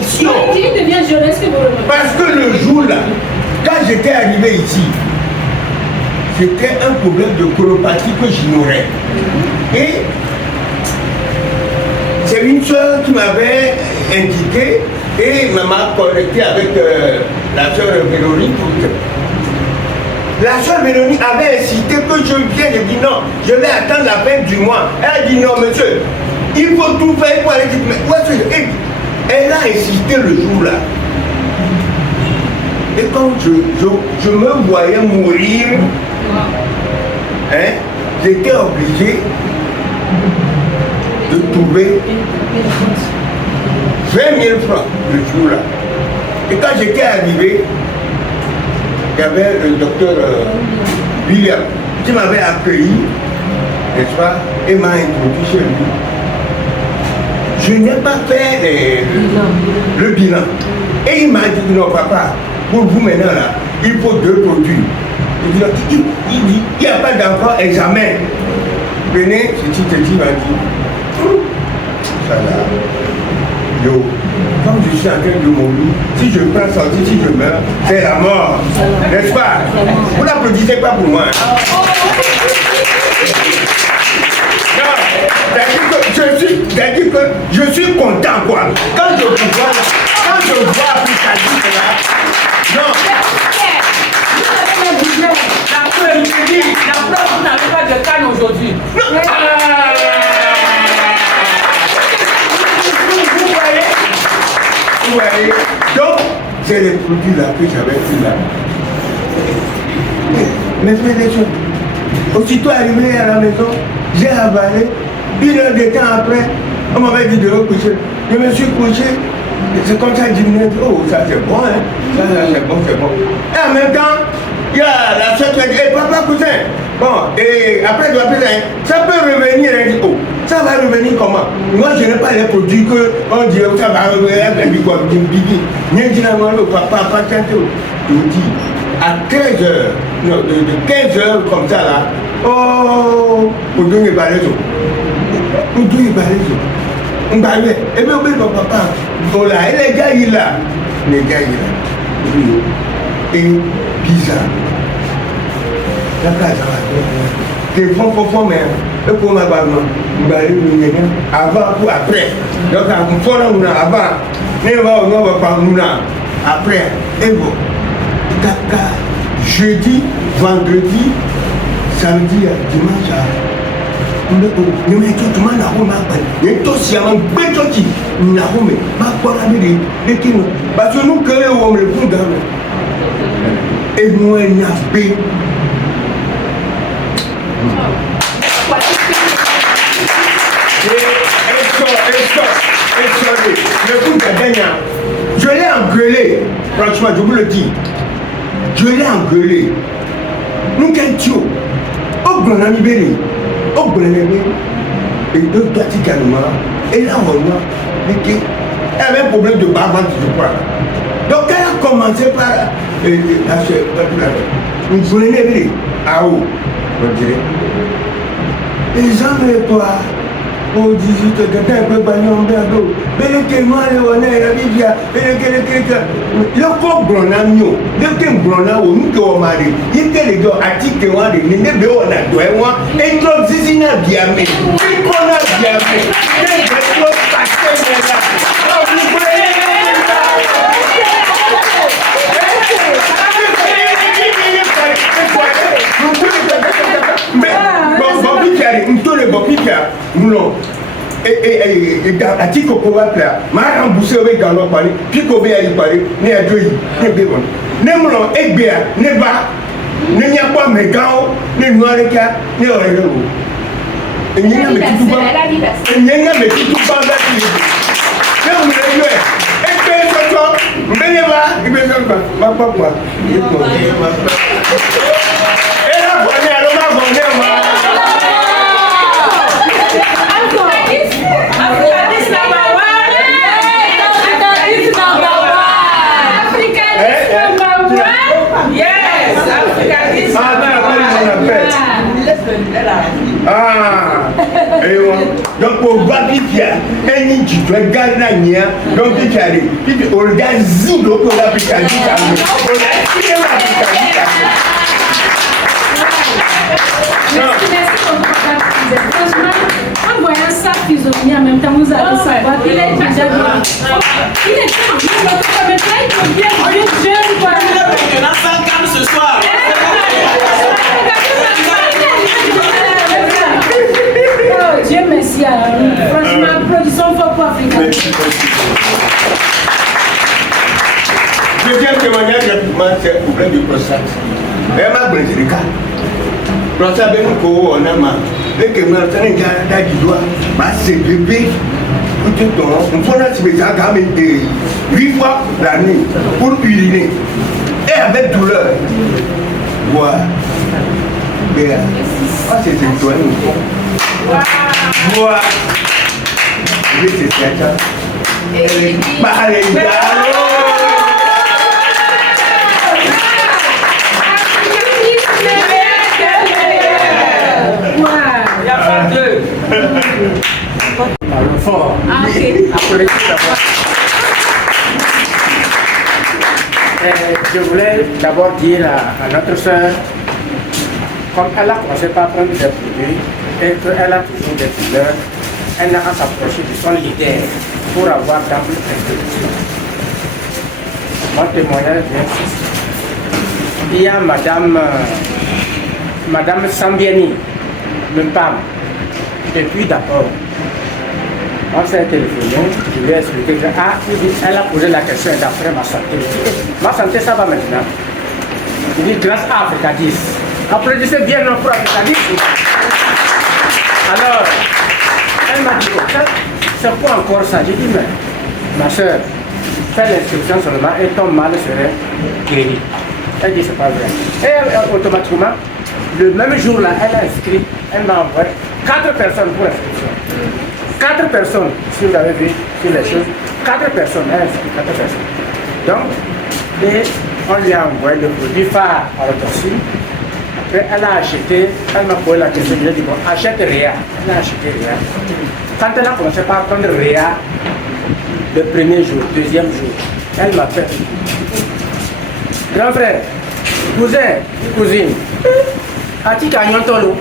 conviction. Qui devient jeunesse que vous remarquez? Parce que le jour-là, quand j'étais arrivé ici, c'était un problème de colopathie que j'ignorais. Et c'est une soeur qui m'avait indiqué et m'a connecté avec la soeur Véronique. La soeur Véronique avait incité que je vienne. J'ai dit non, je vais attendre la fin du mois. Elle a dit non, monsieur, il faut tout faire pour aller dire. Mais où est-ce que elle a insisté le jour-là. Et quand je me voyais mourir, hein, j'étais obligé de trouver 20 000 francs le jour-là. Et quand j'étais arrivé, il y avait le docteur William qui m'avait accueilli, n'est-ce pas, et m'a introduit chez lui. Je n'ai pas fait le bilan. Et il m'a dit non, papa, pour vous maintenant là, il faut 2 produits. Il dit, il n'y a pas d'enfant examen. Venez, ceci m'a dit, ça là, yo, comme je suis en train de mourir, si je prends sortie, si je meurs, c'est la mort. N'est-ce pas? Vous n'applaudissez pas pour moi. C'est-à-dire que je suis content quoi. Quand je vois Africanisme là, non. La preuve, vous n'avez pas de canne aujourd'hui. Vous voyez? Donc, c'est les produits là que j'avais pris là. Mes frères et sœurs, aussitôt arrivé à la maison, j'ai avalé. 1 heure de temps après, on m'avait dit de me coucher. Je me suis couché. C'est comme ça, 10 minutes. Oh, ça c'est bon, hein. Ça c'est bon, c'est bon. Et en même temps, il y a la soeur qui a dit, hey, papa, cousin. Bon, et après, ça peut revenir. Elle dit, oh, ça va revenir comment? Moi, je n'ai pas les produits que on dit, ça va revenir. Elle dit quoi? Papa, patientez. Je vous dis, à 13 heures, non, de 15 heures comme ça là, oh, pour donner par les autres. Pour donner par les autres. On va aller. Et bien, papa, voilà, et les gars, il là. Les gars, il là. Et bizarre. La place, c'est fond, mais le pour ma bague, avant ou après. Donc, avant, mais on va pas nous après. Et bon, jeudi, vendredi, samedi, dimanche, ne me tout le monde a et tout si on peut tout qui n'a pas ma parole de qui parce que nous que on le coup et nous on a bé le coup de gagnant je l'ai engueulé franchement je vous le dis je l'ai engueulé nous qu'un tio au grand ami béni au grand ami et deux pratiques et là on a avait un problème de bavard je crois donc elle a commencé par une journée à haut on dirait et jamais toi au 18 quelqu'un peut bagner un berdo mais que moi on est la bibia le corps bronamio le que brona ou nous que on m'a dit il était les gars article moi de ne be on a doit moi et trop zizina biamé il qu'on a biamé les gars passer là vous voyez non et à ti ko ko va plaire ma rembourser avec dans l'autre parler puis ko be y parler ne a doyi ne be bon ne mo e gbe a ne ba ne nya kwa me gao ne noire ka ne ore wo e nya me tutu ba e nya me tutu ba ba ti ne mo le yo e pe so me ne ba e be so ba pa kwa e ko e la bo ne alo ma bo ne ma Yes, Africa is number 1. Ah, et donc pour voir qui a un tu dois gagner, donc tu as dit, tu organises donc on a pu gagner. Franchement, en voyant ça prisonnier en même temps, vous allez savoir qu'il est déjà bien. Il est bien jeune, quoi. Maintenant, ça calme ce soir. Oh, Dieu merci. Franchement, applaudissons fort pour Africa. Deuxième témoignage, c'est le problème de prostate. Elle m'a brisé le cas. Prostate, on a mal. Dès que je suis du doigt, c'est bébé. On faut la 8 fois la nuit pour uriner. Et avec douleur. Voilà. C'est étoilé. Voilà. C'est ça. Fort. Je voulais d'abord dire à notre soeur, comme elle a commencé par prendre des produits et qu'elle a toujours des douleurs, elle n'a qu'à s'approcher de son leader pour avoir d'amples instructions. Mon témoignage vient ici. Il y a Madame Sambieni, même pas. Depuis d'abord, on s'est téléphoné, je lui ai expliqué que elle a posé la question d'après ma santé. Ma santé, ça va maintenant. Il dit grâce à Africa 10. Applaudissez bien non pour Africa 10. Alors, elle m'a dit, c'est quoi encore ça? J'ai dit, mais ma soeur, fais l'inscription seulement et ton mal serait guéri. Elle dit, c'est pas vrai. Et automatiquement, le même jour-là, elle a inscrit, elle m'a envoyé 4 personnes pour l'inscription. 4 personnes, si vous avez vu sur les choses, 4 personnes, elle a inscrit 4 personnes. Donc, et on lui a envoyé le produit phare à l'autoxine. Après, elle a acheté, elle m'a posé la question, je lui ai dit, bon, achète Réa. Elle a acheté Réa. Quand elle a commencé par prendre Réa, le premier jour, deuxième jour, elle m'a fait, grand frère, cousin, cousine, as-tu gagné un tolo?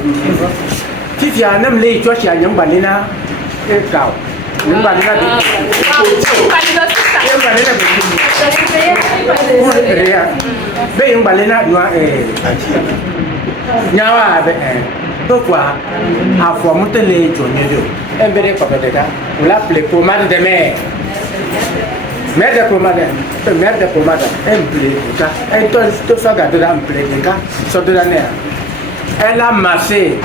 Si tu as un homme, tu as un balina, et cao. Une balina de une balina noire et Nyawa, pourquoi à fois monter les journaux, un bébé comme ça, on l'appelle pommade de mer. Mère de pommade, un blé, et tout ça, gardé dans un blé, sort de la mer. Elle a marché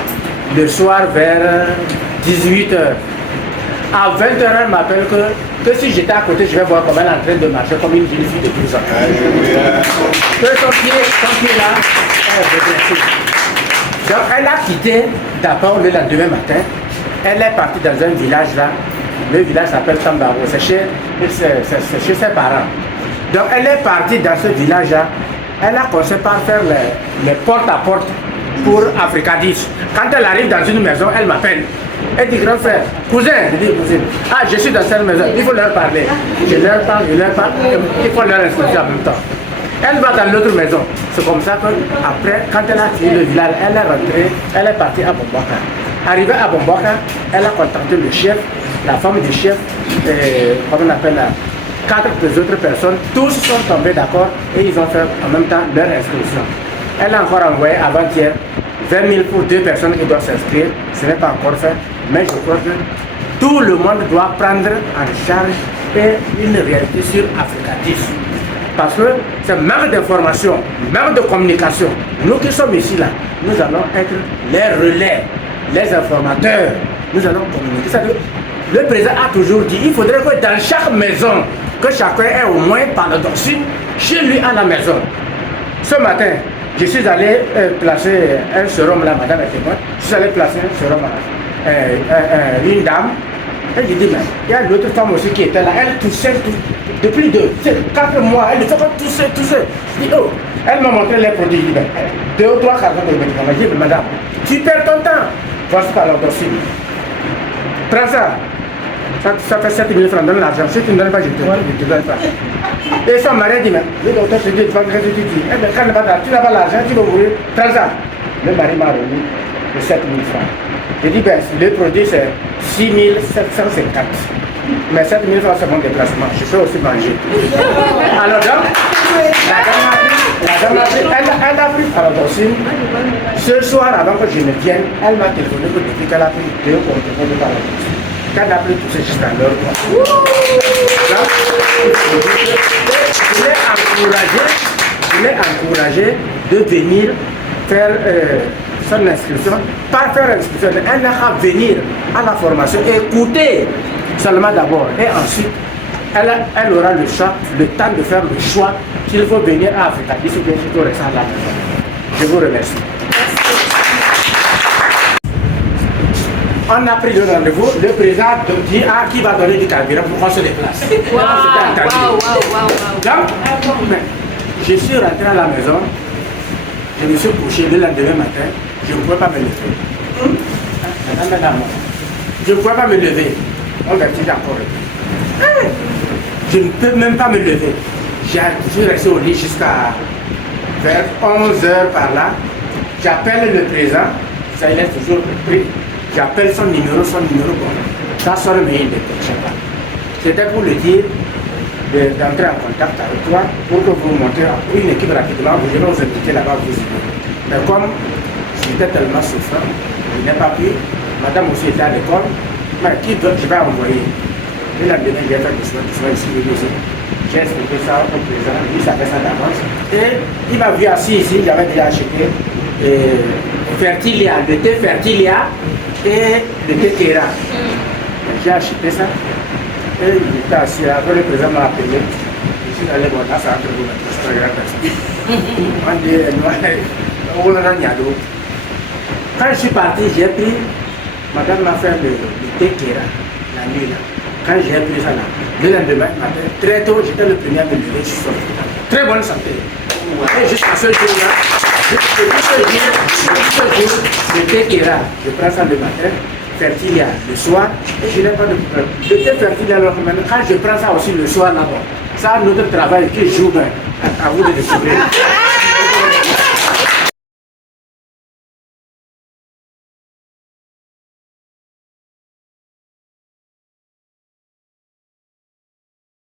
le soir vers 18h. À 20h, elle m'appelle que si j'étais à côté, je vais voir comment elle est en train de marcher comme une jeune fille de 12 ans. Que son pied là, elle est redressée. Donc elle a quitté d'abord le lendemain matin. Elle est partie dans un village là. Le village s'appelle Tambaro. C'est chez ses parents. Donc elle est partie dans ce village là. Elle a commencé par faire les porte-à-porte pour Africa 10. Quand elle arrive dans une maison, elle m'appelle. Elle dit grand frère, cousin, je dis cousin, je suis dans cette maison, il faut leur parler. Je leur parle, il faut leur expliquer en même temps. Elle va dans l'autre maison. C'est comme ça qu'après, quand elle a fini le village, elle est rentrée, elle est partie à Bombaka. Arrivée à Bombaka, elle a contacté le chef, la femme du chef, comment on appelle là, 4 autres personnes, tous sont tombés d'accord et ils ont fait en même temps leur inscription. Elle a encore envoyé avant-hier 20 000 pour 2 personnes qui doivent s'inscrire. Ce n'est pas encore fait, mais je crois que tout le monde doit prendre en charge une réalité sur Africa 10. Parce que c'est manque d'information, manque de communication. Nous qui sommes ici là, nous allons être les relais, les informateurs. Nous allons communiquer. Le président a toujours dit qu'il faudrait que dans chaque maison, que chacun ait au moins par le dossier chez lui à la maison. Ce matin, je suis allé placer un sérum là, madame est témoin. Je suis allé placer un sérum à une dame. Et je dis, mais il y a l'autre femme aussi qui était là. Elle toussait depuis 4 mois. Elle était tousser. Je dis, oh, elle m'a montré les produits. 2 ou 3 cartons de médicaments. Je dis, madame, tu perds ton temps. Voici par l'endorphine. Prends ça. Ça fait 7 000 francs, donne l'argent. Si tu ne donnes pas, je te donne pas. Et son mari dit, mais le docteur te dit, qu'est-ce que tu dis? Eh bien, quand tu n'as pas l'argent, tu vas mourir. Prends ça. Le mari m'a remis de 7 000 francs. J'ai dit, ben, le produit c'est 6 750. Mais 7 000 francs c'est mon déplacement. Je peux aussi manger. Alors donc, la dame a pris, elle a pris l'endorphine. Ce soir, avant que je ne vienne, elle m'a téléphoné pour dire qu'elle a pris 2 conteneurs de l'endorphine. Quand elle a pris tout ça jusqu'à l'heure, je l'ai encouragé de venir faire son inscription, pas faire inscription, elle n'a qu'à venir à la formation, écouter seulement d'abord, et ensuite, elle aura le choix, le temps de faire le choix qu'il faut venir à Africa, il faut bien qu'il faut rester à la maison. Je vous remercie. On a pris le rendez-vous, le président dit qui va donner du carburant pour qu'on se déplace. Donc, je suis rentré à la maison, je me suis couché le lendemain matin, je ne pouvais pas me lever. Je ne pouvais pas me lever. On va dire encore. Je ne peux même pas me lever. Je suis resté au lit jusqu'à vers 11h par là. J'appelle le président, ça il est toujours pris. J'appelle son numéro bon. Ça sonne, mais il ne décroche pas. C'était pour le dire d'entrer en contact avec toi pour que vous montrez une équipe rapidement, je vais vous inviter là-bas vous aider. Mais comme j'étais tellement souffrant, je n'ai pas pu. Madame aussi était à l'école, mais qui d'autre je vais envoyer? Et la dernière, j'ai fait doucement ici, j'ai expliqué ça au président, lui savait ça d'avance. Et il m'a vu assis ici, j'avais déjà acheté Fertilia, le thé Fertilia et le thé Terra. J'ai acheté ça. Et il était assis, après le président m'a appelé. Je suis allé voir, là, ça a entre vous, c'est pas grave. On dit, quand je suis parti, j'ai pris, madame m'a fait le thé Terra, la nuit là. Quand j'ai pris ça là, le lendemain matin, très tôt, j'étais le premier à me lever, je suis sorti. Très bonne santé. Et jusqu'à ce jour-là, le thé Terra, je prends ça le matin, Fertilia le soir, et je n'ai pas de problème. Le thé Fertilia, alors maintenant, quand je prends ça aussi le soir là-bas, ça a notre travail qui joue, à vous de découvrir.